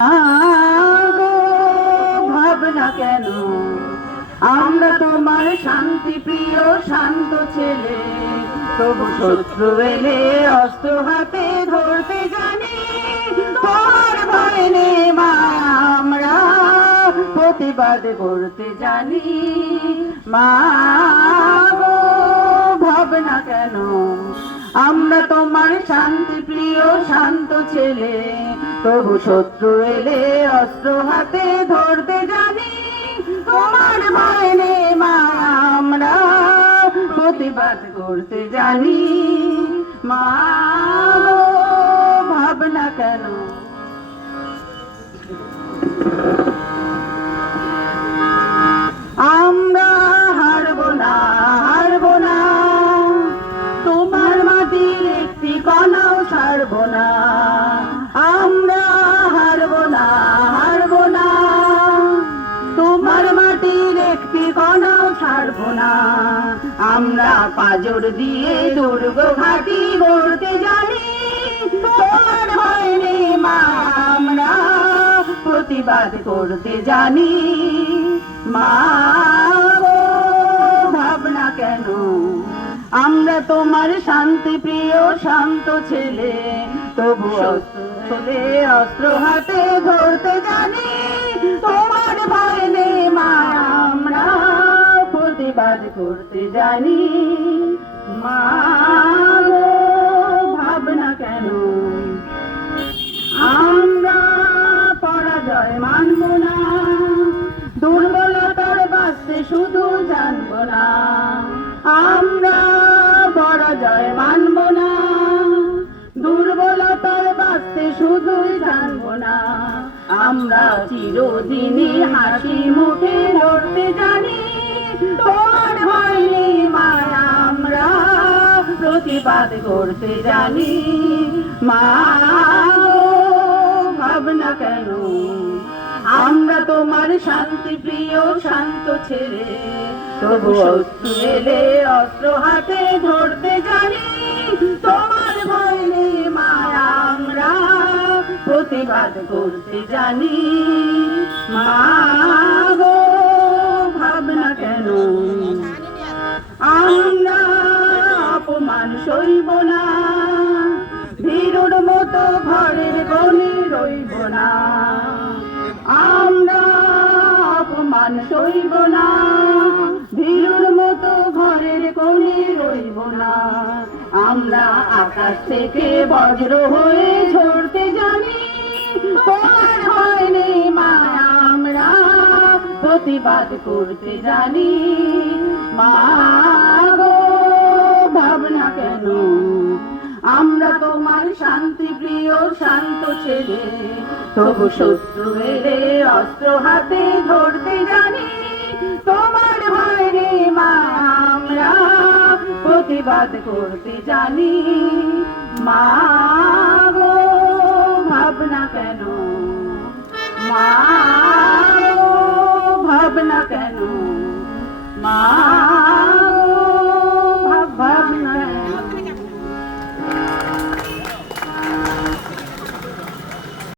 গো ভাবনা কেন আমরা তোমার শান্তি প্রিয় শান্ত ছেলে, তবু শত্রু এলে অস্ত্র হাতে ধরতে জানি। তোমার ভয় নেই মা, আমরা প্রতিবাদ করতে জানি। মা গো ভাবনা কেন আমরা তোমার শান্তি প্রিয় শান্ত ছেলে, তবু শত্রু এলে অস্ত্র হাতে ধরতে জানি। তোমার ভয় নেই মা, আমরা প্রতিবাদ করতে জানি। মা গো ভাবনা কেন আমরা হারবো না, হারবো না, তোমার মাটির একটি কণাও ছাড়বো না। আমরা হারবো না, হারবো না, তোমার মাটির একটি কণাও ছাড়বো না। আমরা পাজর দিয়ে দুর্গ ঘাটি গড়তে জানি। তোমার ভয় নেই মা, আমরা প্রতিবাদ করতে জানি। মা গো ভাবনা কেন আমরা তোমার শান্তি প্রিয় শান্ত ছেলে, তবু অস্ত্র হাতে ধরতে জানি। তোমার ভয় নেই মা, আমরা প্রতিবাদ করতে জানি। মা গো ভাবনা কেন আমরা পরাজয় মানব না, দুর্বলতার বাঁচতে শুধু জানবো না। আমরা পরাজয় মানব না, দুর্বলতার বাঁচতে শুধুই জানবো না। আমরা চিরদিনই হাসি মুখে লড়তে জানি। তোমার ভয় নেই মা, আমরা প্রতিবাদ করতে জানি। মা গো ভাবনা কেন আমরা তোমার শান্তি প্রিয় শান্ত ছেলে, তবু শত্রু এলে অস্ত্র হাতে ধরতে জানি। তোমার ভয় নেই মা, আমরা প্রতিবাদ করতে জানি। মা গো ভাবনা কেন আমরা অপমান সইব না, ভীরুর মতো ঘরের কোণে রইব না। আমরা অপমান সইব না, ভীরুর মতো ঘরের কোণে রইব না। আমরা আকাশ থেকে বজ্র হয়ে ঝরতে জানি। তোমার ভয় নেই মা, আমরা প্রতিবাদ করতে জানি। মা গো ভাবনা কেন আমরা তোমার শান্তি প্রিয় শান্ত ছেলে, তবু শত্রু এলে অস্ত্র হাতে ধরতে জানি। তোমার ভয় নেই মা, আমরা প্রতিবাদ করতে জানি। মা গো ভাবনা কেন মা গো ভাবনা কেন মা।